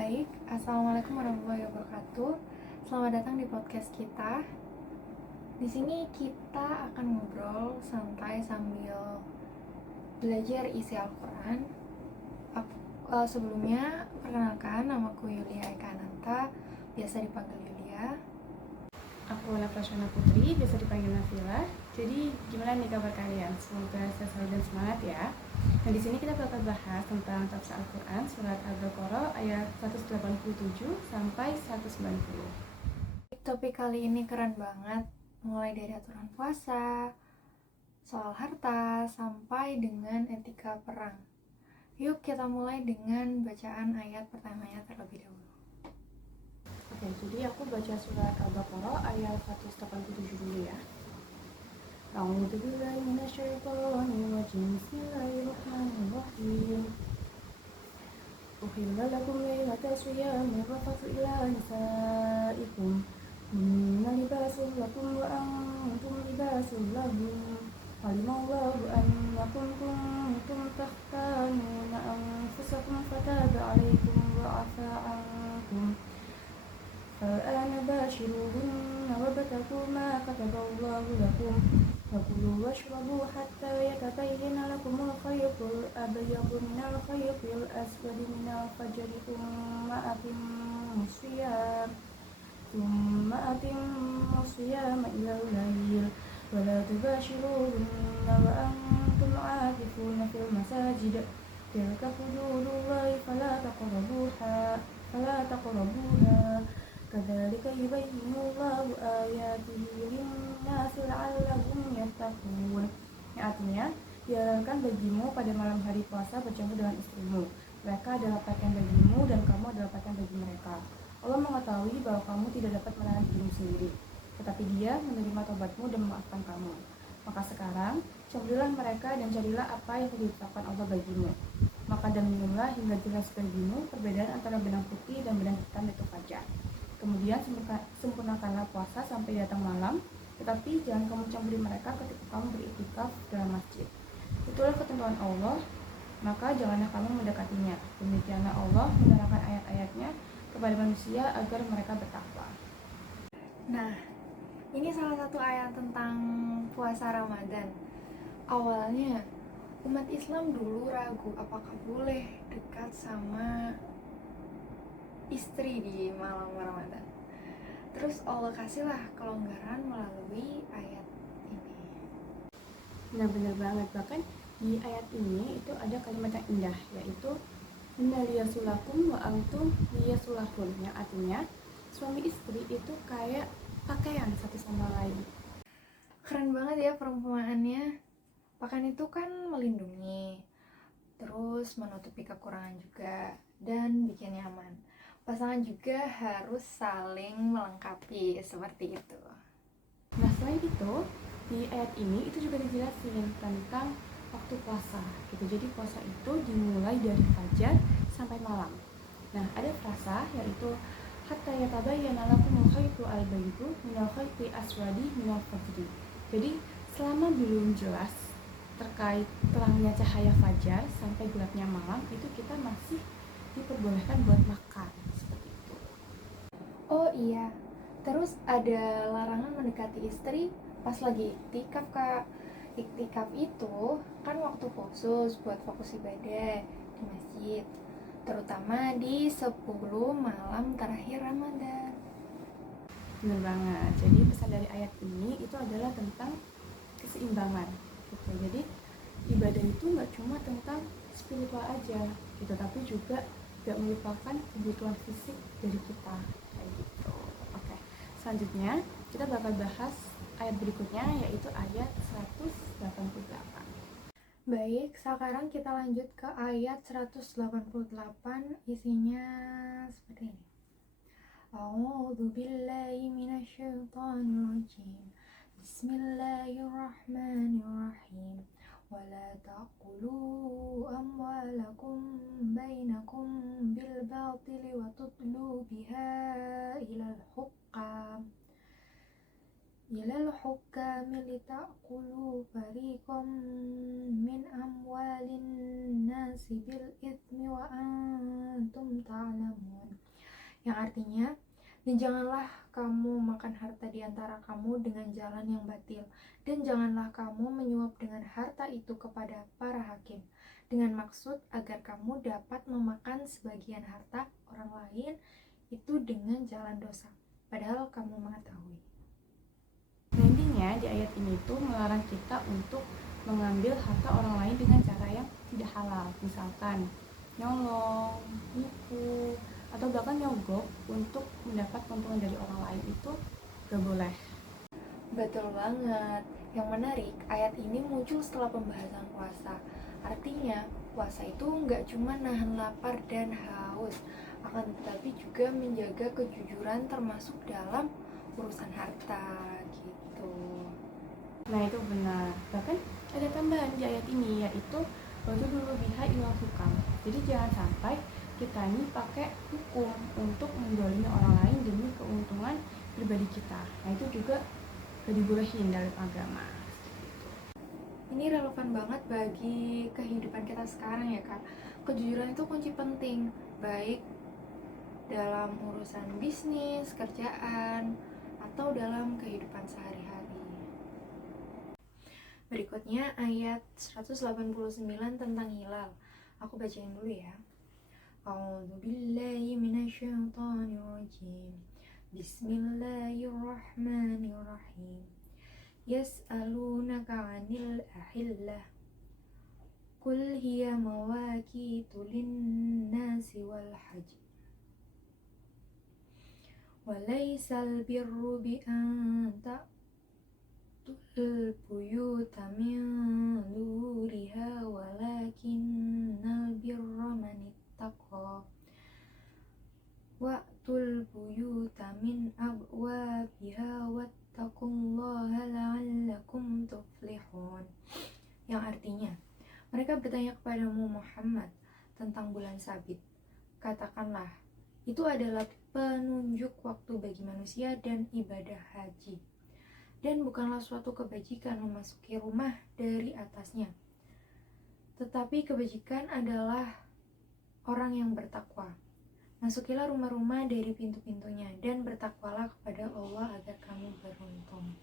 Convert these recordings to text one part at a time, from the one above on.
Baik, Assalamualaikum warahmatullahi wabarakatuh. Selamat datang di podcast kita. Di sini kita akan ngobrol santai sambil belajar isi Al-Quran. Sebelumnya, perkenalkan, namaku Yulia Eka Ananta, biasa dipanggil Yulia. Aku Nafrashana Putri, biasa dipanggil Nafila. Jadi gimana nih kabar kalian? Semoga sehat selalu dan semangat ya. Nah, di sini kita bakal bahas tentang tafsir Al-Quran surat Al-Baqarah ayat 187 sampai 190. Topik kali ini keren banget, mulai dari aturan puasa, soal harta, sampai dengan etika perang. Yuk kita mulai dengan bacaan ayat pertamanya terlebih dahulu. Oke, jadi aku baca surat Al-Baqarah ayat 187 dulu ya. A'udzu billahi minasyaitonir rajim. Bismillahirrahmanirrahim. Uhilla lakum laylata siyami rafathu ila nisaikum hunna libasun lakum wa antum libasun lahum alimallahu annakum kuntum takhtanuna anfusakum fataba alaykum wa afa ankum فالآن باشروهن وابتغوا ما كتب الله لكم وكلوا واشربوا حتى يتبين لكم الخيط الأبيض من الخيط الأسود من الفجر ثم أتموا الصيام إلى الليل ولا تباشروهن وأنتم عاكفون في المساجد تلك حدود الله فلا تقربوها كذلك يبين الله آياته للناس لعلهم يتقون. Yang artinya, dihalalkan bagimu pada malam hari puasa berjamu dengan istrimu. Mereka adalah pakaian bagimu dan kamu adalah pakaian bagi mereka. Allah mengetahui bahwa kamu tidak dapat menahan dirimu sendiri, tetapi Dia menerima tobatmu dan memaafkan kamu. Maka sekarang, cambulilah mereka dan carilah apa yang ditetapkan Allah bagimu. Maka dan minumlah hingga jelas bagimu perbedaan antara benang putih dan benang hitam itu fajar. Kemudian sempurnakanlah puasa sampai datang malam, tetapi jangan kamu campuri mereka ketika kamu beriktikaf dalam masjid. Itulah ketentuan Allah, maka janganlah kamu mendekatinya. Demikianlah Allah menerangkan ayat-ayatnya kepada manusia agar mereka bertakwa. Nah, ini salah satu ayat tentang puasa Ramadan. Awalnya, umat Islam dulu ragu apakah boleh dekat sama istri di malam Ramadan. Terus Allah kasihlah kelonggaran melalui ayat ini. Nah, benar banget. Bahkan di ayat ini itu ada kalimat yang indah, yaitu inna liyasulakum wa antum liyasulahun, yang artinya suami istri itu kayak pakaian satu sama lain. Keren banget ya perumpamaannya. Pakaian itu kan melindungi, terus menutupi kekurangan juga, dan bikin nyaman. Pasangan juga harus saling melengkapi, seperti itu. Nah, selain itu, di ayat ini itu juga dijelasin tentang waktu puasa gitu. Jadi puasa itu dimulai dari fajar sampai malam. Nah, ada frasa yaitu hatta yatabayyana lakumul khaytu al-baydu minal khayti aswadi minal fajri. Jadi, selama belum jelas terkait terangnya cahaya fajar sampai gelapnya malam, itu kita masih diperbolehkan buat makan seperti itu. Oh iya, terus ada larangan mendekati istri pas lagi iktikaf, Kak. Iktikaf itu kan waktu khusus buat fokus ibadah di masjid, terutama di 10 malam terakhir Ramadan. Benar banget. Jadi pesan dari ayat ini itu adalah tentang keseimbangan gitu. Jadi ibadah itu nggak cuma tentang spiritual aja gitu, tapi juga gak melupakan kebutuhan fisik dari kita kayak gitu. Oke, selanjutnya kita bakal bahas ayat berikutnya, yaitu ayat 188. Baik, sekarang kita lanjut ke ayat 188. Isinya seperti ini. A'udzu billahi minasyaitonir rajim. Bismillahirrahmanirrahim. ولا تأكلوا أموالكم بينكم بالباطل وتدلوا بها إلى الحكام ilal hukami litakulu fariqam min amwalin nasi bil ithmi wa antum ta'lamun. Yang artinya, dan janganlah kamu makan harta di antara kamu dengan jalan yang batil, dan janganlah kamu menyuap dengan harta itu kepada para hakim, dengan maksud agar kamu dapat memakan sebagian harta orang lain itu dengan jalan dosa, padahal kamu mengetahui. Nah, intinya di ayat ini tuh melarang kita untuk mengambil harta orang lain dengan cara yang tidak halal, misalkan nyolong, nipu, atau bahkan nyogok untuk mendapat keuntungan dari orang lain itu gak boleh. Betul banget. Yang menarik, ayat ini muncul setelah pembahasan puasa. Artinya, puasa itu nggak cuma nahan lapar dan haus, akan tetapi juga menjaga kejujuran termasuk dalam urusan harta gitu. Nah, itu benar. Bahkan ada tambahan di ayat ini, yaitu dulu biha ilal hukam. Jadi jangan sampai kita ini pakai hukum untuk mendolimi orang lain demi keuntungan pribadi kita. Nah, itu juga gak dibolehin dalam agama. Ini relevan banget bagi kehidupan kita sekarang ya Kak. Kejujuran itu kunci penting, baik dalam urusan bisnis, kerjaan, atau dalam kehidupan sehari-hari. Berikutnya ayat 189 tentang hilal. Aku bacain dulu ya. A'udzubillahi minasyaitonirrajim. Bismillahirrahmanirrahim. Yas'alunaka 'anil ahillah. Qul hiya mawaqitu lin-nasi wal hajj. Walaysal birru bi an ta'tul buyuta min zuhuriha walakinnal birra man ittaqa. Wa'tul buyuta min abwabiha wattaqullaha la'allakum tuflihun. Yang artinya, mereka bertanya kepadamu Muhammad tentang bulan sabit. Katakanlah, itu adalah penunjuk waktu bagi manusia dan ibadah haji. Dan bukanlah suatu kebajikan memasuki rumah dari atasnya. Tetapi kebajikan adalah orang yang bertakwa. Masukilah rumah-rumah dari pintu-pintunya dan bertakwalah kepada Allah agar kamu beruntung.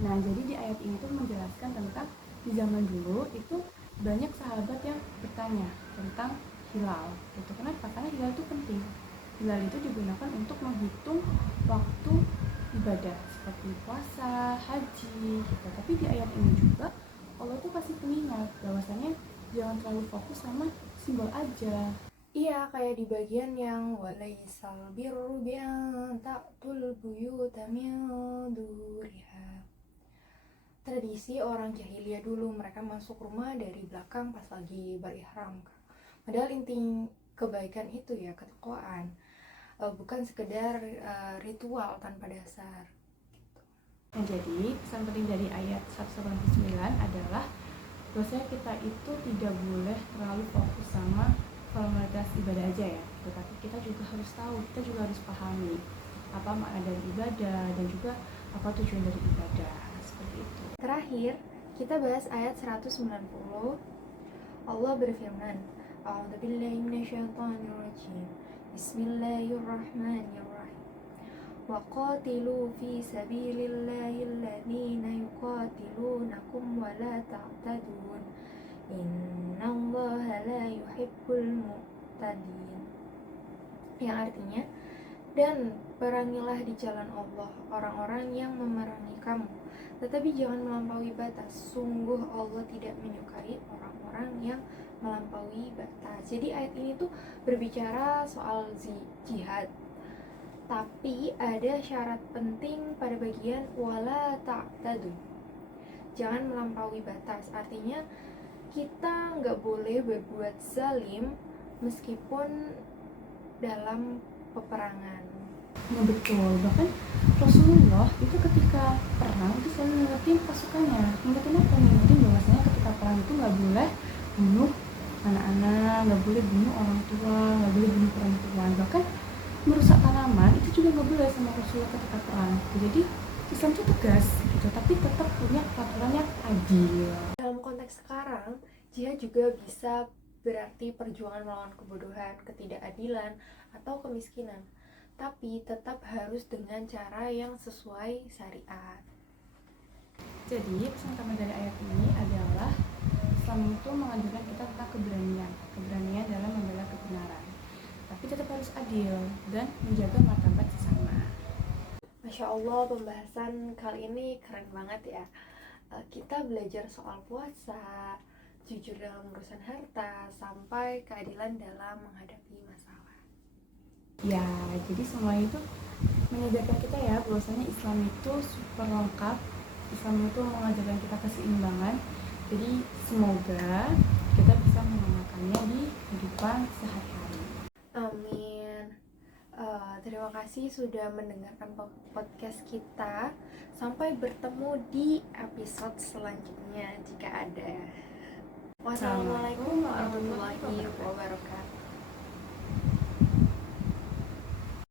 Nah, jadi di ayat ini tuh menjelaskan tentang di zaman dulu itu banyak sahabat yang bertanya tentang hilal. Gitu. Kenapa? Karena hilal itu penting. Hilal itu digunakan untuk menghitung waktu ibadah seperti puasa, haji, gitu. Tapi di ayat ini juga Allah tuh kasih pengingat bahwasanya jangan terlalu fokus sama simbol aja. Iya, kayak di bagian yang walaysal birru bi an ta'tul buyuta min duriha. Tradisi orang jahiliyah dulu, mereka masuk rumah dari belakang pas lagi berihram. Padahal inti kebaikan itu ya ketakwaan, bukan sekedar ritual tanpa dasar gitu. Nah, jadi pesan penting dari ayat 189 adalah bahwasanya kita itu tidak boleh terlalu fokus sama formalitas ibadah aja ya, tetapi kita juga harus tahu, kita juga harus pahami apa makna dari ibadah dan juga apa tujuan dari ibadah, seperti itu. Terakhir, kita bahas ayat 190. Allah berfirman, A'udzubillahi minasyaitonirrajim. Bismillahirrahmanirrahim. Wa qatilu fi sabilillahi alladhina yuqatilunakum wa la ta'tadun. Innallaha la yuhibbul mu'tadin. Yang artinya, dan perangilah di jalan Allah orang-orang yang memerangi kamu, tetapi jangan melampaui batas. Sungguh Allah tidak menyukai orang-orang yang melampaui batas. Jadi ayat ini tuh berbicara soal jihad, tapi ada syarat penting pada bagian wala ta'tadu. Jangan melampaui batas. Artinya kita nggak boleh berbuat zalim meskipun dalam peperangan. Nah, betul. Bahkan Rasulullah itu ketika perang itu selalu ngingetin pasukannya. Ngingetin apa? Ngingetin bahwasanya ketika perang itu nggak boleh bunuh anak-anak, nggak boleh bunuh orang tua, nggak boleh bunuh perempuan. Bahkan merusak tanaman itu juga nggak boleh sama Rasulullah ketika perang. Jadi Islam tuh tegas gitu, tapi tetap punya peraturan yang adil. Dalam konteks sekarang, jihad juga bisa berarti perjuangan melawan kebodohan, ketidakadilan, atau kemiskinan. Tapi tetap harus dengan cara yang sesuai syariat. Jadi pesan utama dari ayat ini adalah Islam itu mengajarkan kita tentang keberanian dalam membela kebenaran, tapi tetap harus adil dan menjaga martabat sesama. Masya Allah, pembahasan kali ini keren banget ya. Kita belajar soal puasa, jujur dalam urusan harta, sampai keadilan dalam menghadapi masalah. Ya, jadi semua itu menyadarkan kita ya bahwasanya Islam itu super lengkap. Islam itu mengajarkan kita keseimbangan. Jadi semoga kita bisa mengamalkannya di kehidupan sehari-hari. Amin. Terima kasih sudah mendengarkan podcast kita. Sampai bertemu di episode selanjutnya jika ada. Wassalamualaikum warahmatullahi wabarakatuh.